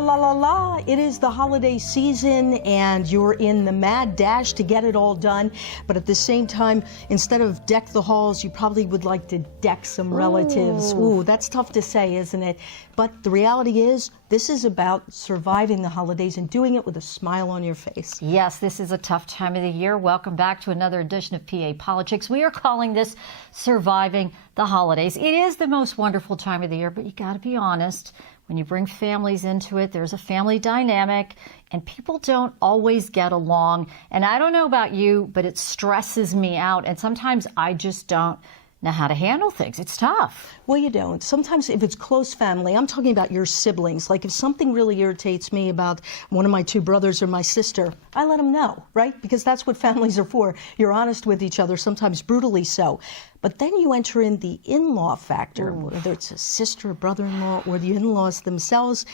la la la la. It is the holiday season and you're in the mad dash to get it all done. But at the same time, instead of deck the halls, you probably would like to deck some relatives. Ooh, that's tough to say, isn't it? But the reality is, this is about surviving the holidays and doing it with a smile on your face. Yes, this is a tough time of the year. Welcome back to another edition of PaPoliChicks. We are calling this Surviving the Holidays. It is the most wonderful time of the year, but you got to be honest. When you bring families into it, there's a family dynamic, and people don't always get along. And I don't know about you, but it stresses me out, and sometimes I just don't know how to handle things. It's tough. Well, you don't. Sometimes if it's close family, I'm talking about your siblings. Like if something really irritates me about one of my two brothers or my sister, I let them know, right? Because that's what families are for. You're honest with each other, sometimes brutally so. But then you enter in the in-law factor, whether it's a sister, brother-in-law, or the in-laws themselves,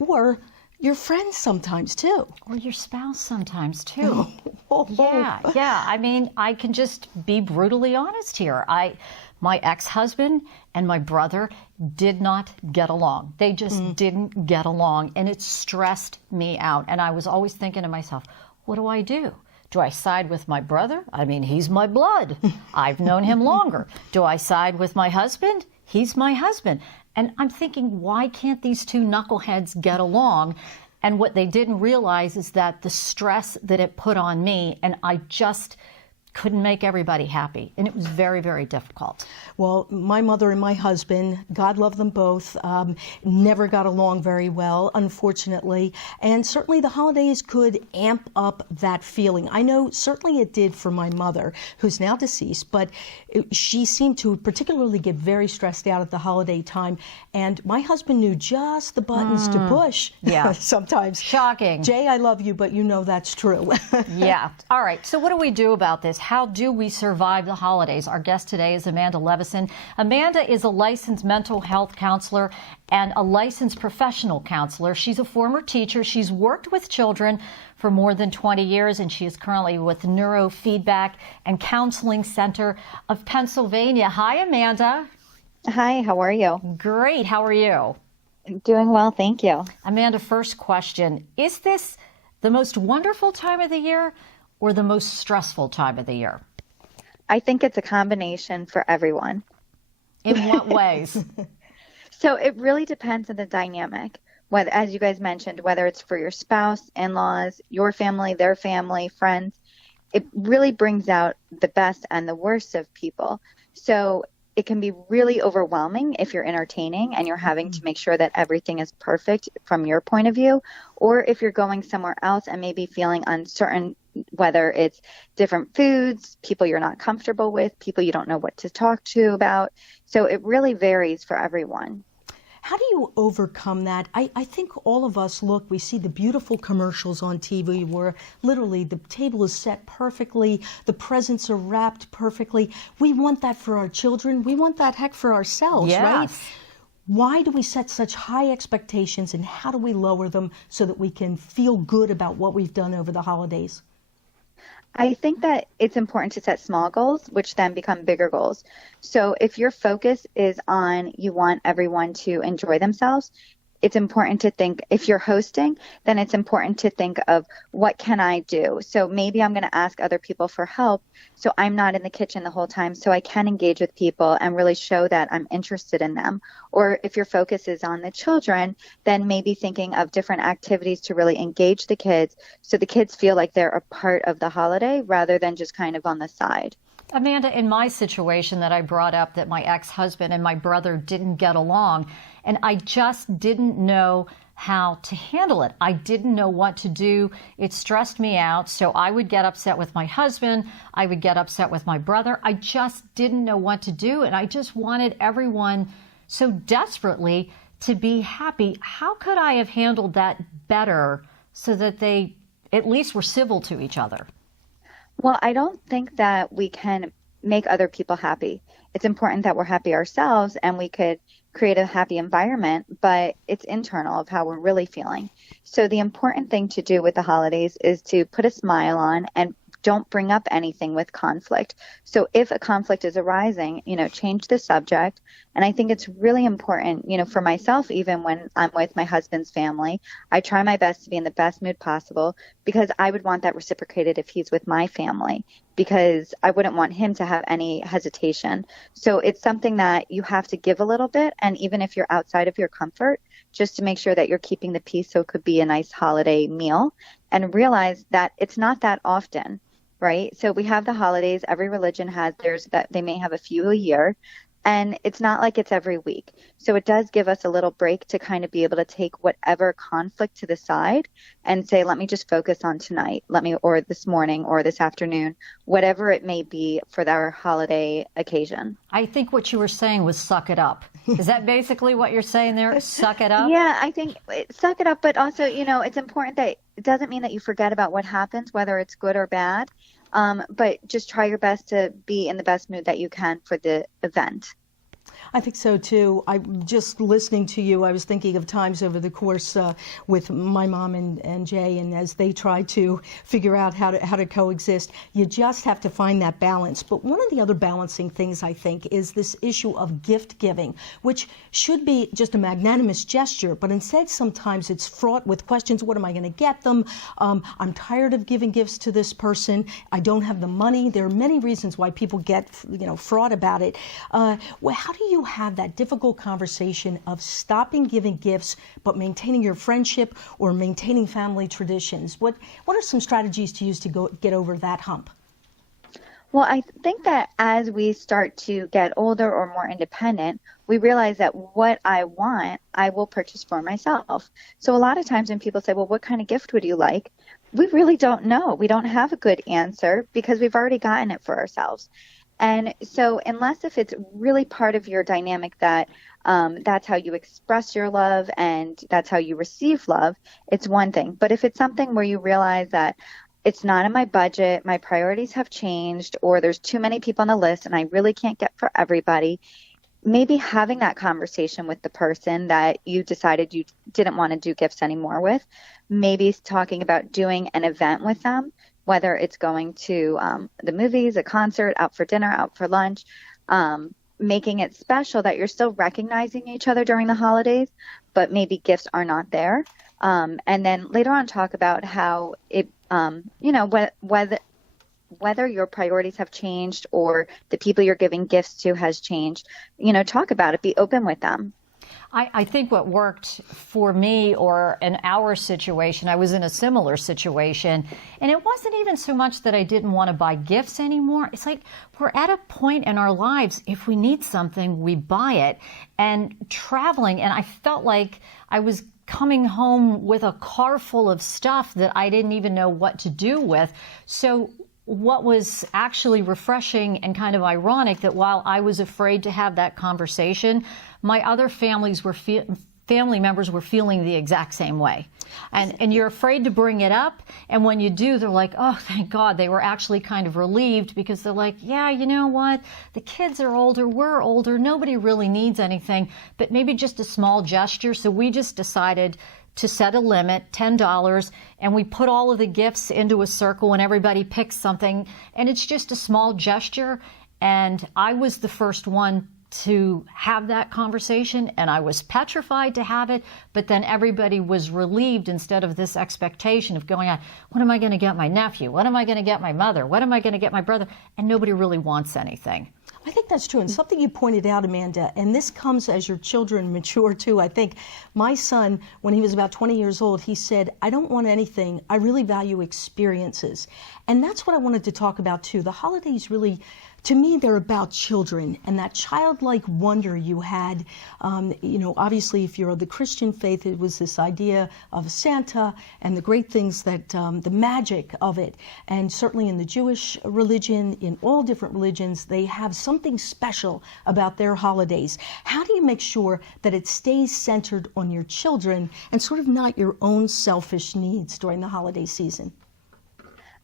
or your friends sometimes too. Or your spouse sometimes too. Yeah. I mean, I can just be brutally honest here. My ex-husband and my brother did not get along. They just didn't get along, and it stressed me out. And I was always thinking to myself, what do I do? Do I side with my brother? I mean, he's my blood. I've known him longer. Do I side with my husband? He's my husband. And I'm thinking, why can't these two knuckleheads get along? And what they didn't realize is that the stress that it put on me, and I just couldn't make everybody happy. And it was very, very difficult. Well, my mother and my husband, God love them both, never got along very well, unfortunately. And certainly the holidays could amp up that feeling. I know certainly it did for my mother, who's now deceased, but she seemed to particularly get very stressed out at the holiday time. And my husband knew just the buttons to push sometimes. Shocking. Jay, I love you, but you know that's true. Yeah. All right. So what do we do about this? How do we survive the holidays? Our guest today is Amanda Levison. Amanda is a licensed mental health counselor and a licensed professional counselor. She's a former teacher. She's worked with children for more than 20 years, and she is currently with Neurofeedback and Counseling Center of Pennsylvania. Hi, Amanda. Hi, how are you? Great. How are you? Doing well, thank you. Amanda, first question. Is this the most wonderful time of the year or the most stressful time of the year? I think it's a combination for everyone. In what ways? So it really depends on the dynamic. Whether, as you guys mentioned, whether it's for your spouse, in-laws, your family, their family, friends, it really brings out the best and the worst of people. So it can be really overwhelming if you're entertaining and you're having to make sure that everything is perfect from your point of view, or if you're going somewhere else and maybe feeling uncertain, whether it's different foods, people you're not comfortable with, people you don't know what to talk to about. So it really varies for everyone. How do you overcome that? I think all of us look, we see the beautiful commercials on TV where literally the table is set perfectly, the presents are wrapped perfectly. We want that for our children. We want that heck for ourselves, right? Why do we set such high expectations, and how do we lower them so that we can feel good about what we've done over the holidays? I think that it's important to set small goals, which then become bigger goals. So if your focus is on you want everyone to enjoy themselves, it's important to think, if you're hosting, then it's important to think of what can I do? So maybe I'm going to ask other people for help so I'm not in the kitchen the whole time, so I can engage with people and really show that I'm interested in them. Or if your focus is on the children, then maybe thinking of different activities to really engage the kids so the kids feel like they're a part of the holiday rather than just kind of on the side. Amanda, in my situation that I brought up, that my ex-husband and my brother didn't get along, and I just didn't know how to handle it. I didn't know what to do. It stressed me out. So I would get upset with my husband. I would get upset with my brother. I just didn't know what to do. And I just wanted everyone so desperately to be happy. How could I have handled that better so that they at least were civil to each other? Well, I don't think that we can make other people happy. It's important that we're happy ourselves and we could create a happy environment, but it's internal of how we're really feeling. So the important thing to do with the holidays is to put a smile on and don't bring up anything with conflict. So if a conflict is arising, change the subject. And I think it's really important, for myself, even when I'm with my husband's family, I try my best to be in the best mood possible, because I would want that reciprocated if he's with my family, because I wouldn't want him to have any hesitation. So it's something that you have to give a little bit. And even if you're outside of your comfort, just to make sure that you're keeping the peace, so it could be a nice holiday meal, and realize that it's not that often, right? So we have the holidays. Every religion has theirs, that they may have a few a year. And it's not like it's every week. So it does give us a little break to kind of be able to take whatever conflict to the side and say, let me just focus on tonight, or this morning or this afternoon, whatever it may be for our holiday occasion. I think what you were saying was suck it up. Is that basically what you're saying there? Suck it up? Yeah, I think suck it up, but also, it's important that it doesn't mean that you forget about what happens, whether it's good or bad. But just try your best to be in the best mood that you can for the event. I think so too. I just listening to you, I was thinking of times over the course with my mom and Jay, and as they try to figure out how to coexist, you just have to find that balance. But one of the other balancing things, I think, is this issue of gift giving, which should be just a magnanimous gesture, but instead sometimes it's fraught with questions. What am I going to get them? I'm tired of giving gifts to this person. I don't have the money. There are many reasons why people get fraught about it. How do you have that difficult conversation of stopping giving gifts but maintaining your friendship or maintaining family traditions? What are some strategies to use to get over that hump? Well, I think that as we start to get older or more independent, we realize that what I want, I will purchase for myself. So a lot of times when people say, well, what kind of gift would you like? We really don't know. We don't have a good answer because we've already gotten it for ourselves. And so unless if it's really part of your dynamic that that's how you express your love and that's how you receive love, it's one thing. But if it's something where you realize that it's not in my budget, my priorities have changed, or there's too many people on the list and I really can't get for everybody, maybe having that conversation with the person that you decided you didn't want to do gifts anymore with, maybe talking about doing an event with them, whether it's going to the movies, a concert, out for dinner, out for lunch, making it special that you're still recognizing each other during the holidays, but maybe gifts are not there. And then later on talk about how it, whether your priorities have changed or the people you're giving gifts to has changed, talk about it, be open with them. I think what worked for me, or in our situation, I was in a similar situation, and it wasn't even so much that I didn't want to buy gifts anymore. It's like we're at a point in our lives, if we need something, we buy it. And traveling, and I felt like I was coming home with a car full of stuff that I didn't even know what to do with. So what was actually refreshing and kind of ironic that while I was afraid to have that conversation, my other family members were feeling the exact same way. And you're afraid to bring it up. And when you do, they're like, oh, thank God. They were actually kind of relieved because they're like, yeah, you know what? The kids are older. We're older. Nobody really needs anything, but maybe just a small gesture. So we just decided to set a limit, $10, and we put all of the gifts into a circle and everybody picks something. And it's just a small gesture. And I was the first one to have that conversation, and I was petrified to have it, but then everybody was relieved instead of this expectation of going on, what am I going to get my nephew? What am I going to get my mother? What am I going to get my brother? And nobody really wants anything. I think that's true. And something you pointed out, Amanda, and this comes as your children mature too. I think my son, when he was about 20 years old, he said, I don't want anything. I really value experiences. And that's what I wanted to talk about too. The holidays really, to me, they're about children and that childlike wonder you had. Obviously, if you're of the Christian faith, it was this idea of Santa and the great things that, the magic of it. And certainly in the Jewish religion, in all different religions, they have something special about their holidays. How do you make sure that it stays centered on your children and sort of not your own selfish needs during the holiday season?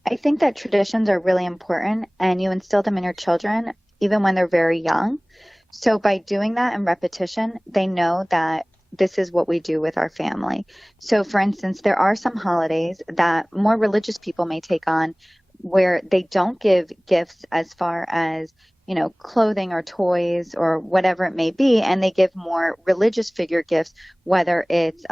I think that traditions are really important, and you instill them in your children even when they're very young. So by doing that in repetition, they know that this is what we do with our family. So for instance, there are some holidays that more religious people may take on where they don't give gifts as far as, clothing or toys or whatever it may be, and they give more religious figure gifts, whether it's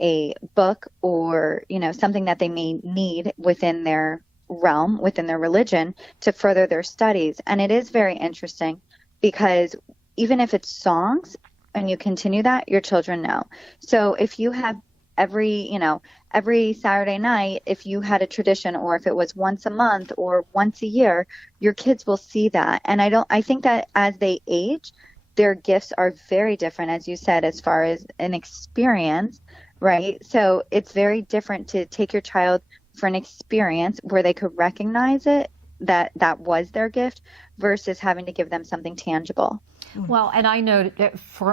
a book or, something that they may need within their realm, within their religion to further their studies. And it is very interesting because even if it's songs and you continue that, your children know. So if you have every Saturday night, if you had a tradition, or if it was once a month or once a year, your kids will see that. And I think that as they age, their gifts are very different, as you said, as far as an experience, right? So it's very different to take your child for an experience where they could recognize it, that was their gift, versus having to give them something tangible. Well, and I know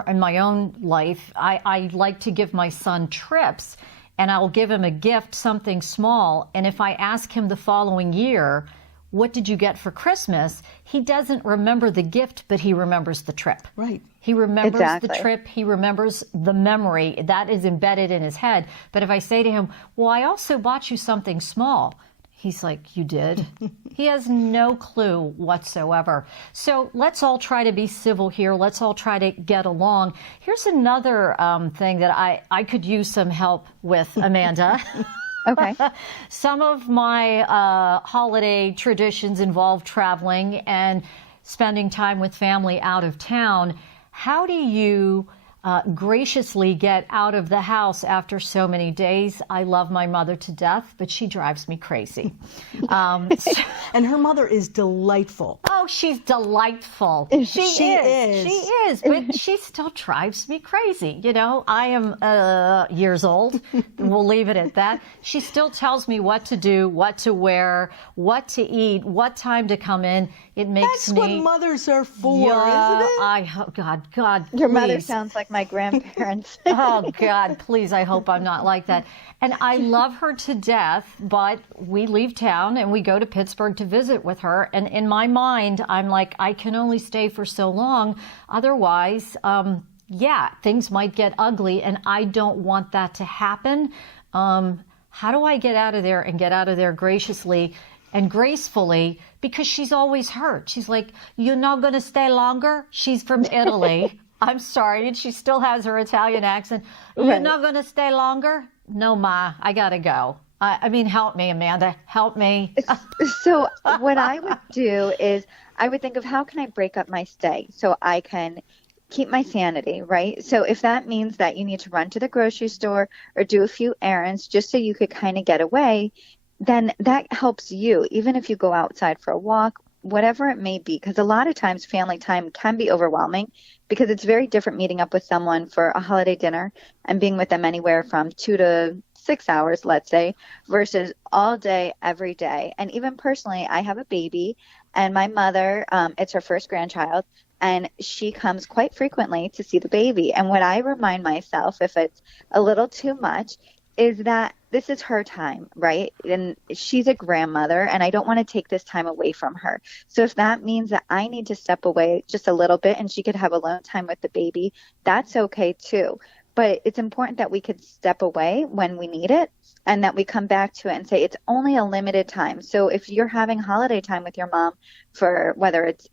in my own life, I like to give my son trips, and I'll give him a gift, something small. And if I ask him the following year, what did you get for Christmas? He doesn't remember the gift, but he remembers the trip. Right. He remembers Exactly. the trip. He remembers the memory that is embedded in his head. But if I say to him, well, I also bought you something small, he's like, you did? He has no clue whatsoever. So let's all try to be civil here. Let's all try to get along. Here's another thing that I could use some help with, Amanda. Okay. Some of my holiday traditions involve traveling and spending time with family out of town. How do you graciously get out of the house after so many days? I love my mother to death, but she drives me crazy. And her mother is delightful. Oh, she's delightful. She is, but she still drives me crazy. I am years old. We'll leave it at that. She still tells me what to do, what to wear, what to eat, what time to come in. It makes That's what mothers are for, yeah, isn't it? God, Your mother please. sounds like my grandparents. Oh, God, please, I hope I'm not like that. And I love her to death, but we leave town and we go to Pittsburgh to visit with her. And in my mind, I'm like, I can only stay for so long. Otherwise, things might get ugly, and I don't want that to happen. How do I get out of there and get out of there graciously and gracefully? Because she's always hurt. She's like, you're not going to stay longer? She's from Italy. I'm sorry. And she still has her Italian accent. You're Right. not going to stay longer? No, Ma, I got to go. I mean, help me, Amanda. Help me. So what I would do is I would think of how can I break up my stay so I can keep my sanity, right? So if that means that you need to run to the grocery store or do a few errands just so you could kind of get away, then that helps you, even if you go outside for a walk, whatever it may be, because a lot of times family time can be overwhelming because it's very different meeting up with someone for a holiday dinner and being with them anywhere from 2 to 6 hours, let's say, versus all day, every day. And even personally, I have a baby, and my mother, it's her first grandchild, and she comes quite frequently to see the baby. And what I remind myself, if it's a little too much, is that this is her time, right? And she's a grandmother, and I don't want to take this time away from her. So if that means that I need to step away just a little bit and she could have alone time with the baby, that's okay too. But it's important that we could step away when we need it and that we come back to it and say it's only a limited time. So if you're having holiday time with your mom for whether it's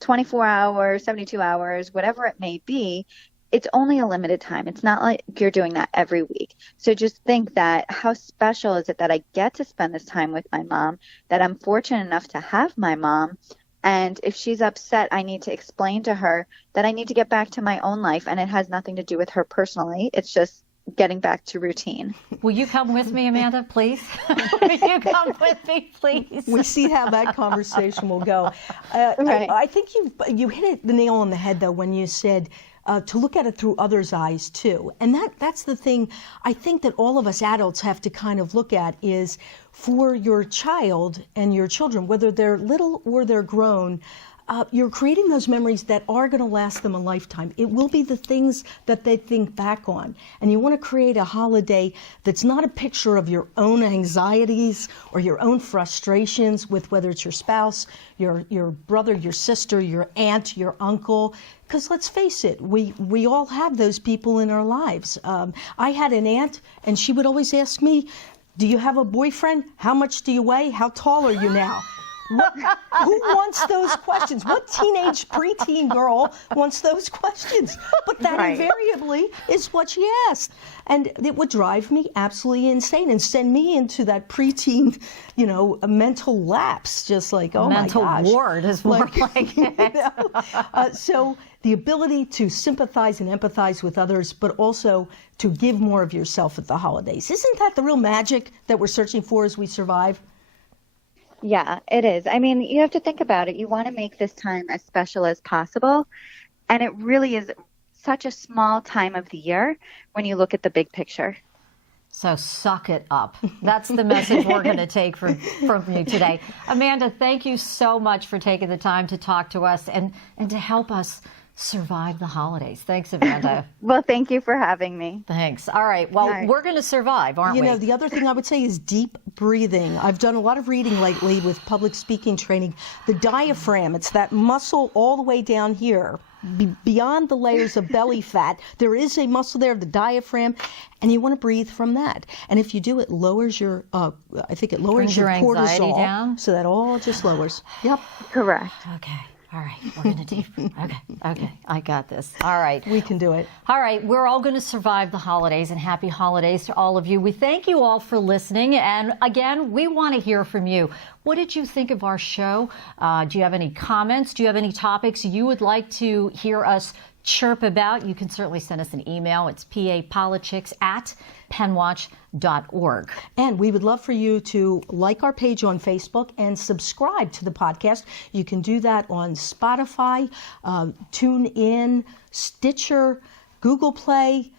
24 hours, 72 hours, whatever it may be, it's only a limited time. It's not like you're doing that every week. So just think that how special is it that I get to spend this time with my mom, that I'm fortunate enough to have my mom. And if she's upset, I need to explain to her that I need to get back to my own life. And it has nothing to do with her personally. It's just getting back to routine. Will you come with me, Amanda, please? Will you come with me, please? We see how that conversation will go. Right. I think you hit the nail on the head, though, when you said to look at it through others' eyes, too. And that's the thing I think that all of us adults have to kind of look at is for your child and your children, whether they're little or they're grown, you're creating those memories that are going to last them a lifetime. It will be the things that they think back on. And you want to create a holiday that's not a picture of your own anxieties or your own frustrations with whether it's your spouse, your brother, your sister, your aunt, your uncle. Because let's face it, we all have those people in our lives. I had an aunt, and she would always ask me, Do you have a boyfriend? How much do you weigh? How tall are you now? Who wants those questions? What teenage preteen girl wants those questions? But that invariably is what she asked. And it would drive me absolutely insane and send me into that preteen, a mental lapse, just like, oh my gosh. Mental ward is more like it. So the ability to sympathize and empathize with others, but also to give more of yourself at the holidays. Isn't that the real magic that we're searching for as we survive? Yeah, it is. I mean, you have to think about it. You want to make this time as special as possible. And it really is such a small time of the year when you look at the big picture. So suck it up. That's the message we're going to take from you today. Amanda, thank you so much for taking the time to talk to us and to help us survive the holidays. Thanks, Amanda. Well, thank you for having me. Thanks. All right. Well, we're going to survive, aren't we? The other thing I would say is deep breathing. I've done a lot of reading lately with public speaking training. The diaphragm, it's that muscle all the way down here, beyond the layers of belly fat. There is a muscle there, the diaphragm, and you want to breathe from that. And if you do, it lowers your, I think it lowers your cortisol. Down. So that all just lowers. Yep. Correct. Okay. All right, we're going to do. Okay, I got this. All right. We can do it. All right, we're all going to survive the holidays, and happy holidays to all of you. We thank you all for listening, and again, we want to hear from you. What did you think of our show? Do you have any comments? Do you have any topics you would like to hear us chirp about? You can certainly send us an email. It's PaPoliChicks@penwatch.org. And we would love for you to like our page on Facebook and subscribe to the podcast. You can do that on Spotify, TuneIn, Stitcher, Google Play,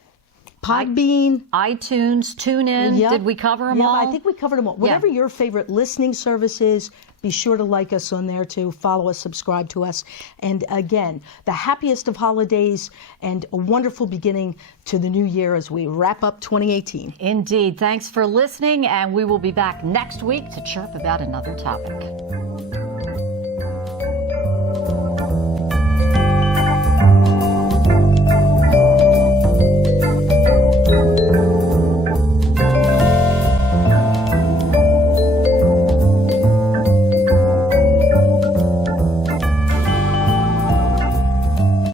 Podbean, iTunes, TuneIn. Yep. Did we cover them all? I think we covered them all. Whatever your favorite listening service is, be sure to like us on there too, follow us, subscribe to us. And again, the happiest of holidays and a wonderful beginning to the new year as we wrap up 2018. Indeed. Thanks for listening, and we will be back next week to chirp about another topic.